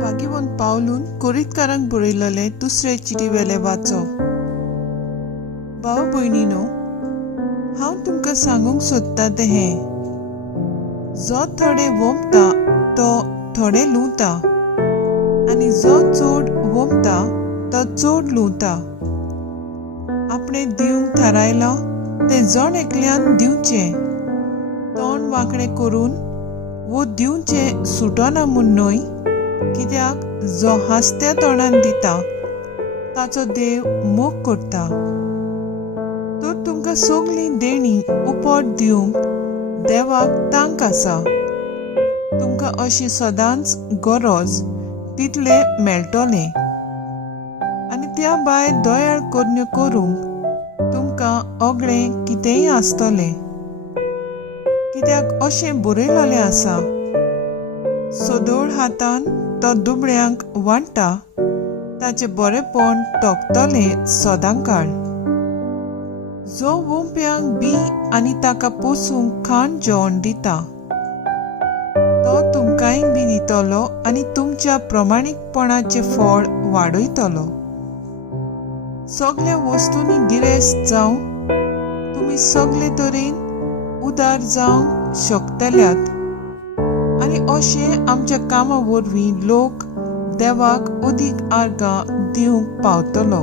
भागिवंत पावलून कोरीतकारांक बरयलेले दुसरे चिटी वेले वाचो. भाव भयणीनो, हांव तुमकां सांगूंक सोदतां तें हें: जो थोडे वोंबता तो थोडे लुंवता, आनी जो चड वोंबता तो चड लुंवता. आपणें दिवंक थारायलां तें जण एकल्यान दिवचें, तोंड वांकडें करून वो दिवचें सुटना म्हूण न्हय. कित्याक जो हांसत्या तोंडान दिता ताचो देव मोग करता. तर तुमकां सगळीं देणी उपोट दिवंक देवाक तांक आसा. तुमकां अशी सदांच गरज तितले मेळटलें, आनी त्या भायर दयाळ कर्ण्यो करूंक तुमकां ओगळें कितेंय आसतलें. कित्याक अशें बरयलेलें आसा: सदोळ हातान तो दुबळ्यांक वांडटा, ताचें बरेंपण तोखतलें सदांकाळ. जो वोंप्यांक बी आनी ताका पोसूंक खाण जेवण दिता, तो तुमकांय बी दितलो आनी तुमच्या प्रमाणीकपणाचें फळ वाडयतलो. सगळ्या वस्तूंनी गिरेस्त जावं तुमी सगळे तरेन उदार जावंक शकतल्यात, आनी अशें आमच्या कामा वरवीं लोक देवाक अदीक आर्गां दिवंक पावतलो.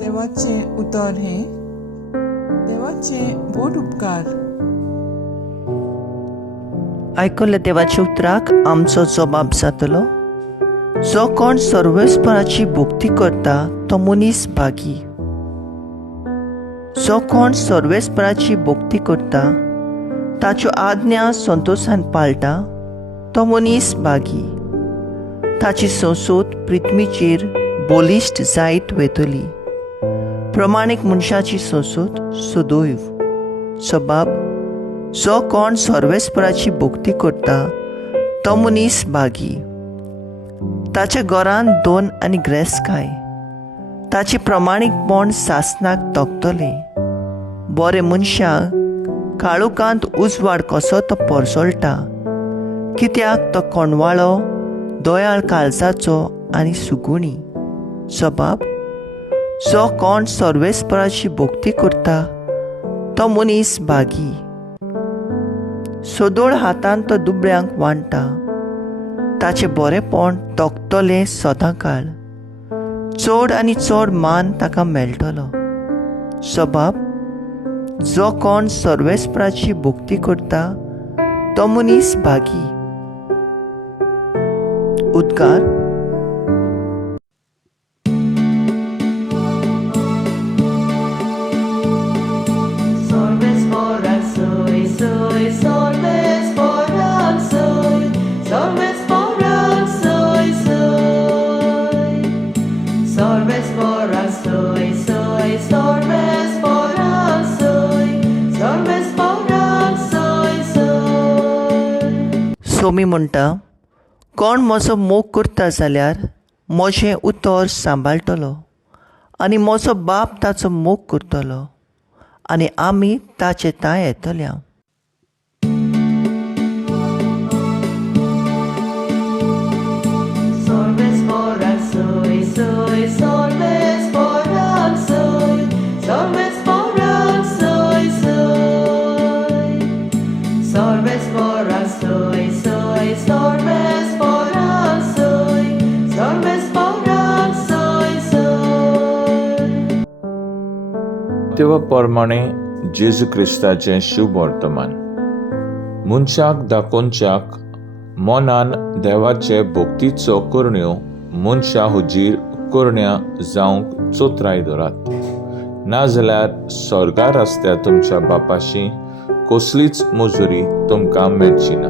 देवाचें उतर हें: देवाचे व्हड उपकार. आयकल्ल्या देवाच्या उतराक आमचो जबाब जातलो: जो कोण सर्वेस्पराची भोक्ती करता तो मनीस भागी. जो कोण सर्वेस्पराची भोक्ती करता, ताच्यो आज्ञा संतोषान पाळटा, तो मनीस भागी. ताची संसोद पृथ्वीचेर बोलिश्ट जायत वयतली. प्रमाणीक मनशाची संसोद सदैव. जबाब: जो कोण सर्वेस्पराची भोक्ती करता तो मनीस भागी. ताच्या घरांत दोन आनी ग्रेसकाय. ताचे प्रमाणीकपण सासणाक तोखतलें. बरे मनशाक काळोखांत उजवाड कसो तो परसळटा, कित्याक तो कोणवाळो, दयाळ काळजाचो आनी सुगुणी. जबाब: जो कोण सर्वेस्पराची भोक्ती करता तो मनीस भागी. सदोळ हातान तो दुबळ्यांक वांडटा, ताचें बरेंपण तोखतलें सदांकाळ. चड आनी चड मान ताका मेळटलो. जबाब: जो कोण सर्वेस्पराची भोक्ती करता तो मनीस भागी. उद्गार: सोमी म्हणटा: कोण म्हजो मोग करता जाल्यार म्हजें उतर सांबाळटलो, आनी म्हजो बाप ताचो मोग करतलो, आनी आमी ताचे ताय येतल्या. तेव्हा प्रमाणे जेजू क्रिस्ताचें शुभ वर्तमान मनशाक दाखोवच्याक मनान देवाचे भोक्तीचो करण्यो मनशा हुजीर करण्या जावंक चोत्राय दवरात. नाजाल्यार स्वर्गार आसत्या तुमच्या बापाशी कसलीच मजुरी तुमकां मेळची ना.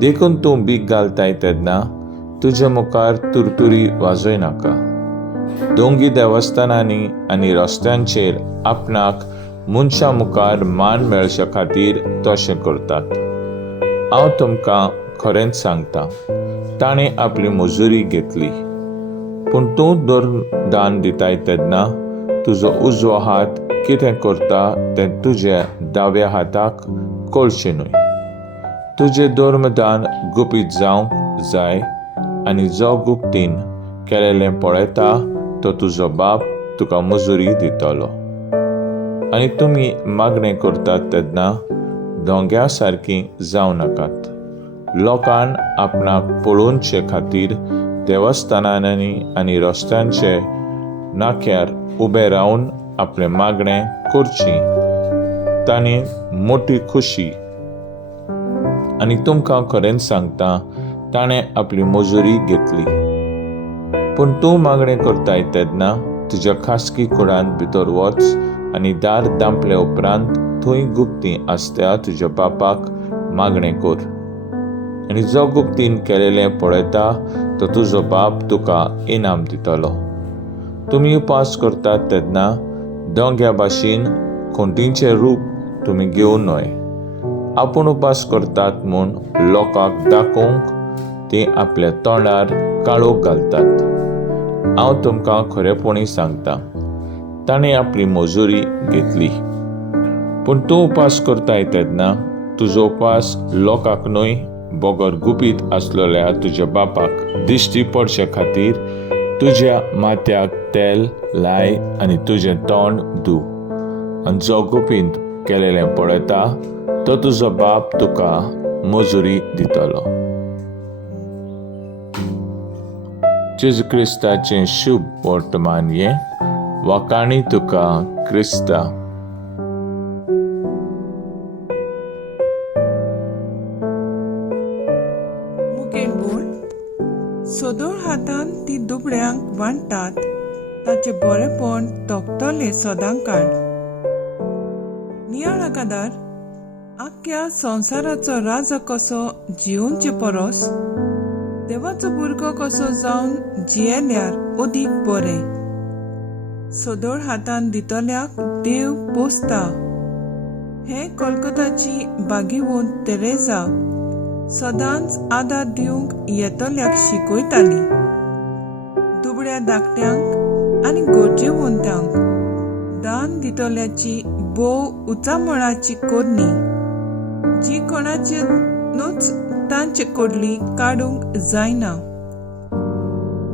देखून तूं भीक घालताय तेन्ना तुज्या मुखार तुरतुरी वाजय नाका. दोंगी देवस्थानांनी आनी रस्त्यांचेर आपणाक मनशा मुखार मान मेळचे खातीर तशें करतात. हांव तुमकां खरेंच सांगता, ताणें आपली मजुरी घेतली. पूण तूं दर दान दिताय तेन्ना तुजो उजवो हात कितें करता तें तुजे दाव्या हाताक कळचें न्हय. तुजें धर्मदान गुपीत जावंक जाय आनी जो गुप्तीन केलेलें पळयता तो तुजो बाप तुका मजुरी दितलो. आनी तुमी मागणें करतात तेन्ना दोंग्या सारकीं जावं नाकात. लोकांक आपणाक पळोवचे खातीर देवस्थानांनी आनी रस्त्यांचे नाक्यार उबे रावन आपलें मागणें करचें. तांणी मोठी खुशी. आनी तुमकां खरेंच सांगता, ताणें आपली मजुरी घेतली. पूण तूं मागणें करताय तेन्ना तुज्या खासगी कुडांत भितर वच आनी दार धांपले उपरांत थंय गुप्ती आसत्या तुज्या बापाक मागणें कर. आनी जो गुप्तीन केलेलें पळयता तो तुजो बाप तुका इनाम दितलो. तुमी उपास करतात तेन्ना दोंग्या भाशेन खोंटीचें रूप तुमी घेवं न्हय. आपूण उपास करतात म्हूण लोकांक दाखोवंक ते आपल्या तोंडार काळोख घालतात. हांव तुमकां खरेपणी सांगता, ताणें आपली मजुरी घेतली. पूण तूं उपास करताय तेन्ना तुजो उपास लोकांक न्हय, बोगर गुपीत आसलेल्या तुज्या बापाक दिश्टी पडचे खातीर तुज्या माथ्याक तेल लाय आनी तुजें तोंड धू. आनी जो गुपीत केलेलें पळयता तो तुजो बाप तुका मजुरी दितलो. जेजू क्रिस्ताचें शुभ वर्तमान हें वाकाणी तुका क्रिस्ता. सोदोळ हातान ती दुबळ्यांक वांटतात, ताचे बरेपण तोखतले सदांकाळ. नियाळ आकादार, आख्या संवसाराचो राजा कसो जिवूंचे परस देवाचो भुरगो कसो जावन जियेल्यार अदीक बरें. सोदोळ हातान दितल्याक देव पोसता. हे कोलकाताची बागीवंत तेरेसा सदांच आदार दिवंक येतल्याक शिकयताली. दुबळ्या धाकट्यांक आनी गरजेवंतांक दान दितल्याची बोव उचामळाची कोडणी, जी कोणाचेनूच तांचे कडली काडूंक जायना.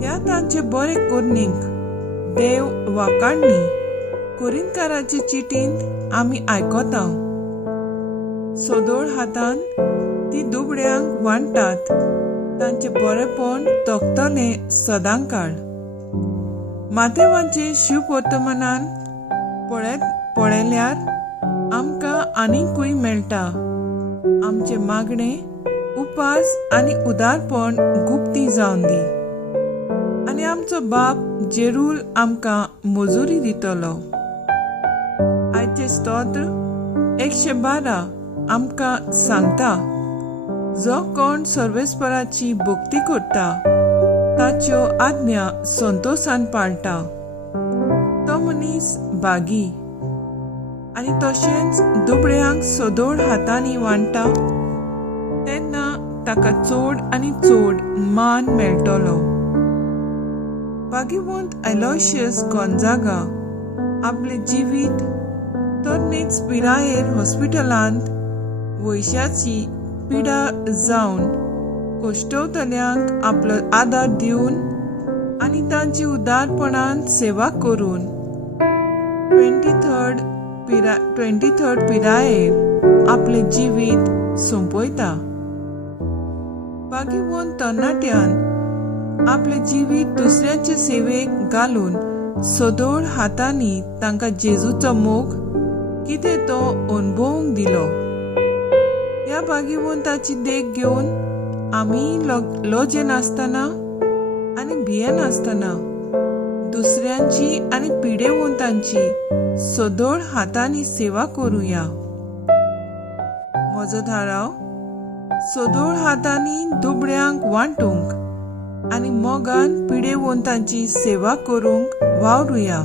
ह्या तांचे बरे कोडणीक देव वाकाणणी कुरिंदकाराचे चिटींत आमी आयकता. सोदोळ हातान ती दुबळ्यांक वांटतात, तांचे बरेपण तोखतले सदांकाळ. माथेवांचे शुभ वर्तमानान पळयल्यार आमकां आनीकूय मेळटा. आमचे मागणे, उपास आनी उदारपण गुप्ती जावन दी. आनी आमचो बाप जेरूल आमकां मजुरी दितलो. आयचे स्तोत्र 112 आमकां सांगता, जो कोण सर्वेस्पराची भक्ती करता ताच्यो आज्ञा संतोषान पाळटा तो मनीस बागी. आनी तशेंच दुबळ्यांक सोदोळ हातांनी वांटता तेन्ना ताका चड आनी चड मान मेळटलो. बागीवंत एलोयशियस गोंजागा आपले जिवीत तरनीच पिरायेर हॉस्पिटलांत वयशाची पिडा जावन कोश्टवतल्यांक आपलो आदार दिवन आनी तांची उदारपणान सेवा करून 23rd पिरायेर आपले जिवीत सोंपयता. बागीवंत तरणाट्यान आपले जिवीत दुसऱ्यांचे सेवेक घालून सोदोळ हातांनी तांकां जेजूचो मोग कितें तो अनुभवूंक दिलो. ह्या बागीवंताची देख घेवन आमी लजे नासतना आनी भिये नासतना दुसऱ्यांची आनी पिडेवंतांची सोदोळ हातांनी सेवा करुया. म्हजो थाराव सोदोळ हातांनी दुबळ्यांक वांटूंक आनी मोगान पिडेवंतांची सेवा करूंक वावरुया.